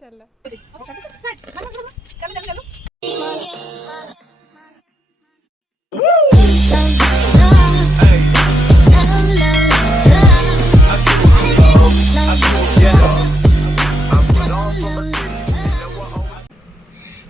चल चलो चलो चलो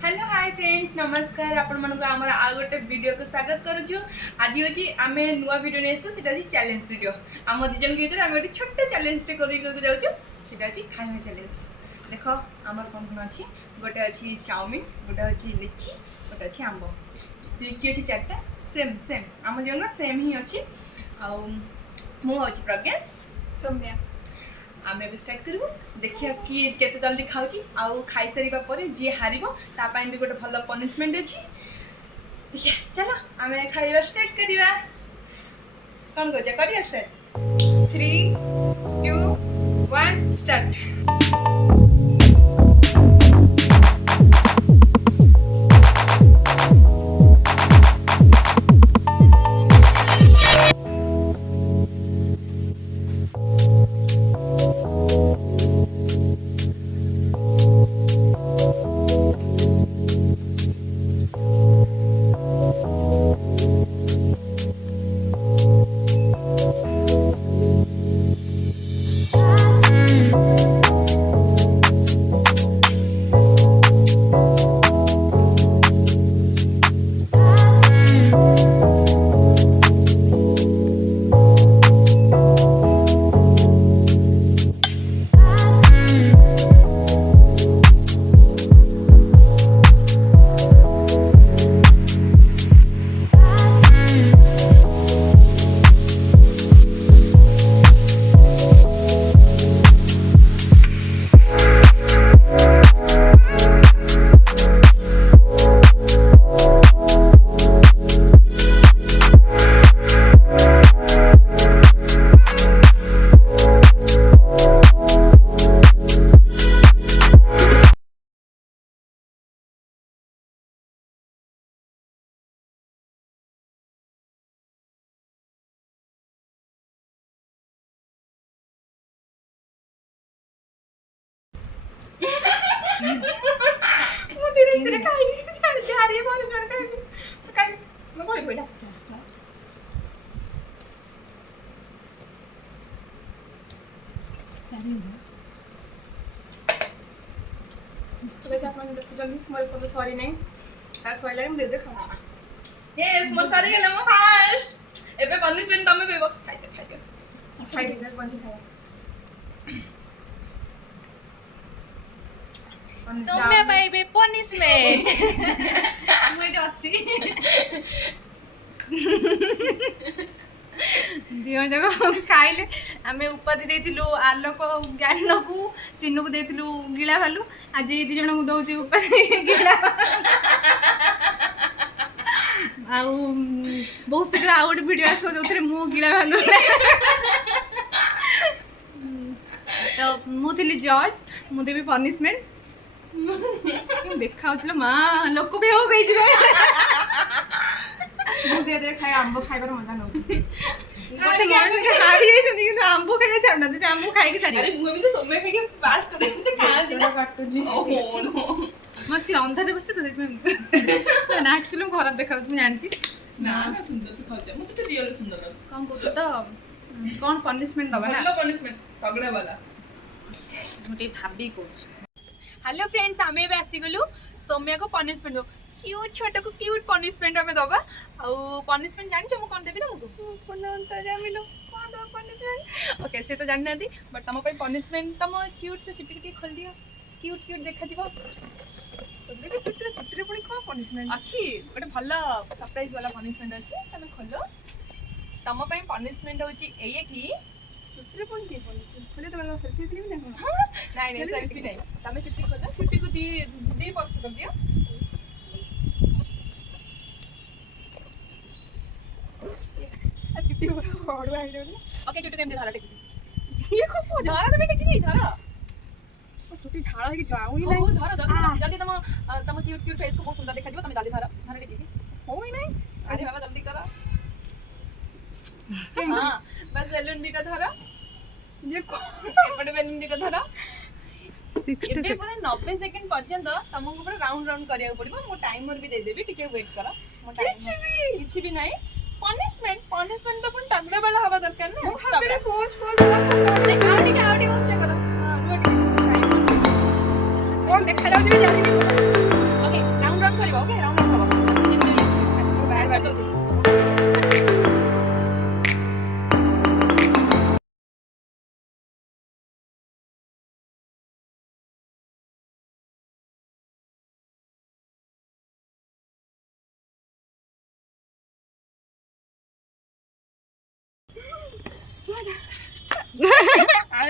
हेलो हाय फ्रेंड्स नमस्कार आपण मानक आमर आ गोटे वीडियो को स्वागत करूछु। आज होची आमे नुवा वीडियो नेसु सेटा छी चैलेंज वीडियो। आम दी जन के भीतर आमे एक छोटे चैलेंज टे करि के जाउछु सेटा छी खाइबा चैलेंज। देखो आमर कोन कोन अछि गोटे अछि चाउमीन गोटे अछि लिची गोटे अछि आंबो। लिची अछि चारटा सेम सेम आम जन सेम ही अछि आ मु अछि प्रज्ञा सौम्या आमे भी स्टार्ट करूँ देखिए किए केते जल्दी खाऊची आउ खाई सारिबा परे जे हारिबो ता पई भी गोटे भलो पनिशमेंट अछि। देखिए चलो आमे खाइबा स्टार्ट करिबा कोन गोजा करिया स्टार्ट 3 2 1 स्टार्ट। मो धीरे धीरे खाई छाड़ जा रही है बहुत छोड़ खाई मैं कोई बोला वैसे आप मैंने देखो जल्दी तुम्हारे को सॉरी नहीं आ सॉरी लगे मुझे देखो यस मोर सॉरी गेला मो फास्ट एबे पनिशमेंट तमे पेबो खाई दे बंद खाया सौम्या पाइबे पनिशमेंट मु एटा अछि दियो जगह खाइले आमे उपाधि देथिलु आलोक ज्ञान को चिन्नू को देथिलु गिला भालू आज ए दी जण को दउची उपाधि गिला आउ बहुत शीघ्र आउट वीडियो आसो जोथरे मु गिला भालू तो मु थिली जज मु देबी पनिशमेंट क्यों देखा उचलो मां लोक भी हो गई जिवे मु धीरे धीरे खाई आंबो खाइबार मजा नो गोटे मଣିଷ के हारी जाई छथि कि आंबो खाइ छाड़ न आंबो खाइ के सारी अरे मु भी तो समय खाई के पास कर दे से खा दिना काट कर जी ओ नो मत अंधारे बसते तो देख ना एक्चुअली खराब देखा तुम जानची ना ना सुंदर तो खाऊ मु तो रियल सुंदर लाग कौन को तो कौन पनिशमेंट दबा ना हेलो पनिशमेंट पगड़ा वाला गोटे भाबी कोच। हेलो फ्रेंड्स आमे भी आसी गलु सौम्या को पनिशमेंट दो क्यूट छोटा को क्यूट पनिशमेंट हमें दबा आ पनिशमेंट जानि छ मु कोन देबी तुमको फोन अंतर जामिलो कोन दो पनिशमेंट ओके से तो जानि नादी बट तम पे पनिशमेंट तम क्यूट से चिपटी खोल दियो क्यूट क्यूट देखा जीवो तो चिपटी चिपटी पुणी कोन पनिशमेंट अछि गोटे भलो सरप्राइज वाला पनिशमेंट अछि तमे खोलो तम पे पनिशमेंट होची एये की चिपटी पुणी के पनिशमेंट खोले तो सेल्फी फिल्म ना नहीं नहीं सेल्फी नहीं तमे चिपटी खोलो चिपटी को दी बॉक्स कर दियो चिट्टी बड़ा ऑर्डर आई रही ओके चिट्टी केम धारा टेकी ये को धारा तो बेटे की धारा ओ छोटी झाड़ा है कि जाऊ ही नहीं धारा जल्दी तम क्यूट क्यूट फेस को बहुत सुंदर देखा दिबो तमे जल्दी धारा धारा टेकी हो ही नहीं अरे बाबा जल्दी करा हां बस बैलून दी का धारा ये को बड़े बैलून दी का धारा 60 ଏବେ सेकंड पूरा 90 सेकंड पर्यंत तुमको पूरा राउंड राउंड करिया पड़िबो मो टाइमर भी दे देबी टिके वेट करो मो किछि भी नहीं पनिशमेंट तो पण तगड़ा वाला हवा दरकार ना मो हाबे पोज पोज आउटी ऊंचा करो हां रुटी कोन देखा जाउ जे जानि ओके राउंड राउंड करिबो ओके राउंड राउंड करो बार बार जाउ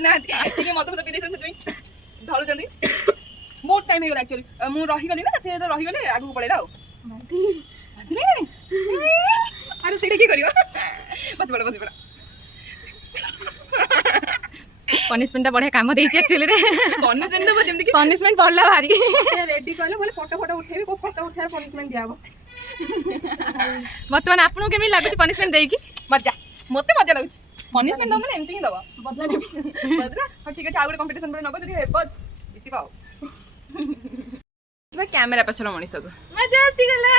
ना ठीक मत मत पीदे तुम धरु जंदी बहुत टाइम हो एक्चुअली मु रही गली ना से रही गले आगु पळेला बांधिले नहीं अरे सेठी की करियो बस बड़ा पनिशमेंट बढ़िया काम देछि एक्चुअली रे पनिशमेंट तो जेमति कि पनिशमेंट पड़ला भारी रेडी कहले बोले फोटो उठेबी को फोटो उठार पनिशमेंट दियाबो वर्तमान आपन केमि लागुछि पनिशमेंट देई की मर जा मते मजा लागुछि पनिशमेंट दम एमति ही दबा बदला नेबी बदला हां ठीक है आगु कंपटीशन पर नबो जदी हेबो जीति पाओ तबे कैमरा पछलो मनीष को मजा आसी गला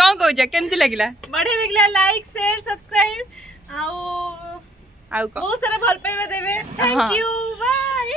कौन कहू जा केमति लागिला बढ़िया लागला लाइक शेयर सब्सक्राइब आओ आउ को बहुत सारा भल पाइबा देबे थैंक हाँ। You bye